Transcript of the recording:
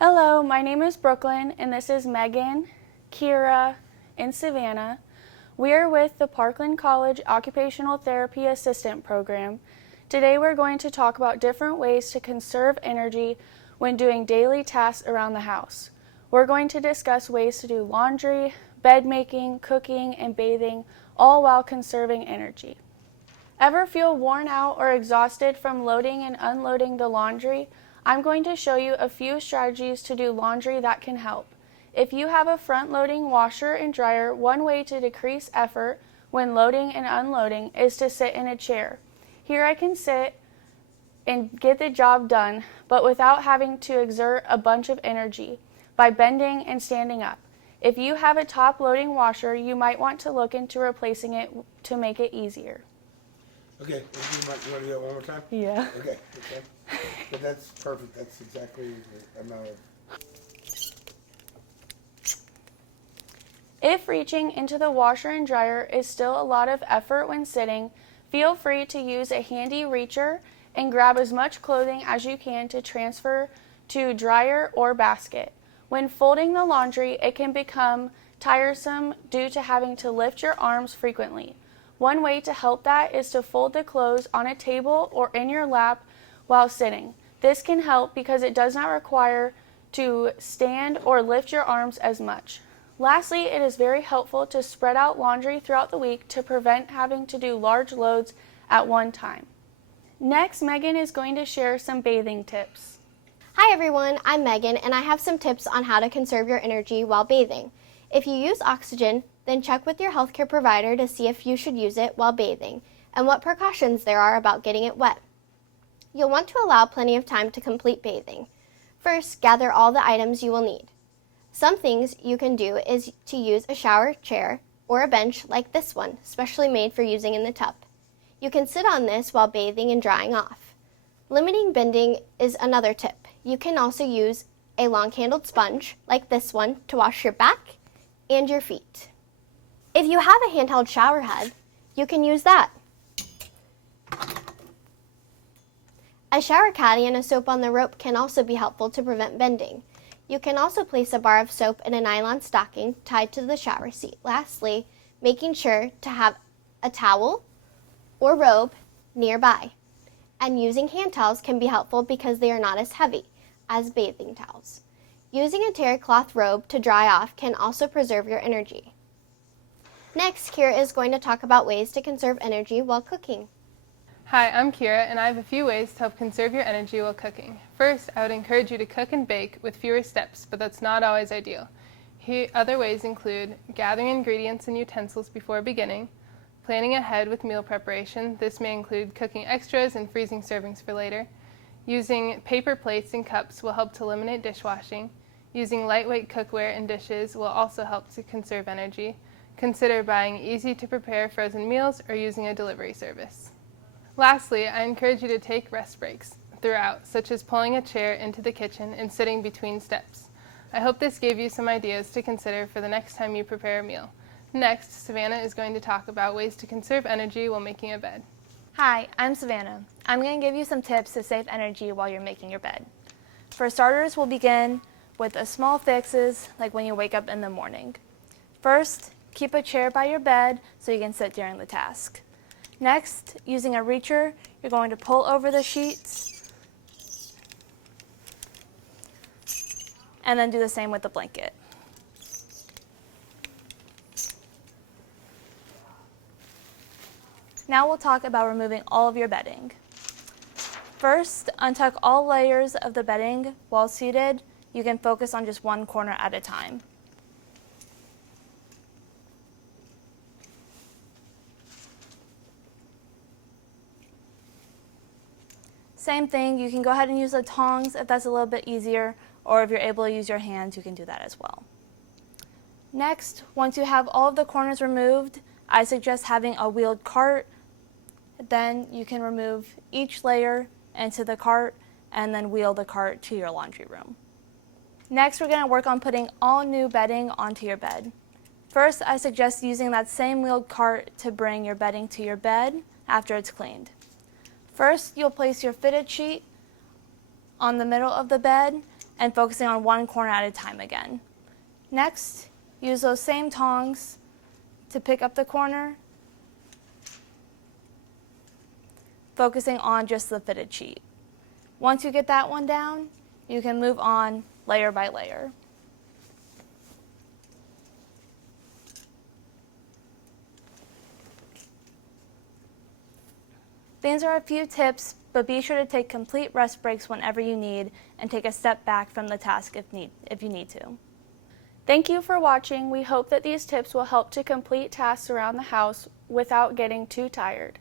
Hello, my name is Brooklyn, and this is Megan, Kira, and Savannah. We are with the Parkland College Occupational Therapy Assistant Program. Today we're going to talk about different ways to conserve energy when doing daily tasks around the house. We're going to discuss ways to do laundry, bed making, cooking, and bathing, all while conserving energy. Ever feel worn out or exhausted from loading and unloading the laundry? I'm going to show you a few strategies to do laundry that can help. If you have a front-loading washer and dryer, one way to decrease effort when loading and unloading is to sit in a chair. Here I can sit and get the job done, but without having to exert a bunch of energy by bending and standing up. If you have a top-loading washer, you might want to look into replacing it to make it easier. Okay, you want to do that one more time? Yeah. Okay. But that's perfect. That's exactly the amount of... If reaching into the washer and dryer is still a lot of effort when sitting, feel free to use a handy reacher and grab as much clothing as you can to transfer to dryer or basket. When folding the laundry, it can become tiresome due to having to lift your arms frequently. One way to help that is to fold the clothes on a table or in your lap while sitting. This can help because it does not require to stand or lift your arms as much. Lastly, it is very helpful to spread out laundry throughout the week to prevent having to do large loads at one time. Next, Megan is going to share some bathing tips. Hi everyone, I'm Megan and I have some tips on how to conserve your energy while bathing. If you use oxygen, then check with your healthcare provider to see if you should use it while bathing and what precautions there are about getting it wet. You'll want to allow plenty of time to complete bathing. First, gather all the items you will need. Some things you can do is to use a shower chair or a bench like this one, specially made for using in the tub. You can sit on this while bathing and drying off. Limiting bending is another tip. You can also use a long-handled sponge like this one to wash your back and your feet. If you have a handheld shower head, you can use that. A shower caddy and a soap on the rope can also be helpful to prevent bending. You can also place a bar of soap in a nylon stocking tied to the shower seat. Lastly, making sure to have a towel or robe nearby. And using hand towels can be helpful because they are not as heavy as bathing towels. Using a terry cloth robe to dry off can also preserve your energy. Next, Kira is going to talk about ways to conserve energy while cooking. Hi, I'm Kira, and I have a few ways to help conserve your energy while cooking. First, I would encourage you to cook and bake with fewer steps, but that's not always ideal. Other ways include gathering ingredients and utensils before beginning, planning ahead with meal preparation. This may include cooking extras and freezing servings for later. Using paper plates and cups will help to eliminate dishwashing. Using lightweight cookware and dishes will also help to conserve energy. Consider buying easy-to-prepare frozen meals or using a delivery service. Lastly, I encourage you to take rest breaks throughout, such as pulling a chair into the kitchen and sitting between steps. I hope this gave you some ideas to consider for the next time you prepare a meal. Next, Savannah is going to talk about ways to conserve energy while making a bed. Hi, I'm Savannah. I'm going to give you some tips to save energy while you're making your bed. For starters, we'll begin with a small fixes like when you wake up in the morning. First, keep a chair by your bed so you can sit during the task. Next, using a reacher, you're going to pull over the sheets and then do the same with the blanket. Now we'll talk about removing all of your bedding. First, untuck all layers of the bedding. While seated, you can focus on just one corner at a time. Same thing, you can go ahead and use the tongs if that's a little bit easier, or if you're able to use your hands, you can do that as well. Next, once you have all of the corners removed, I suggest having a wheeled cart. Then you can remove each layer into the cart and then wheel the cart to your laundry room. Next, we're going to work on putting all new bedding onto your bed. First, I suggest using that same wheeled cart to bring your bedding to your bed after it's cleaned. First, you'll place your fitted sheet on the middle of the bed and focusing on one corner at a time again. Next, use those same tongs to pick up the corner, focusing on just the fitted sheet. Once you get that one down, you can move on layer by layer. These are a few tips, but be sure to take complete rest breaks whenever you need and take a step back from the task if you need to. Thank you for watching. We hope that these tips will help to complete tasks around the house without getting too tired.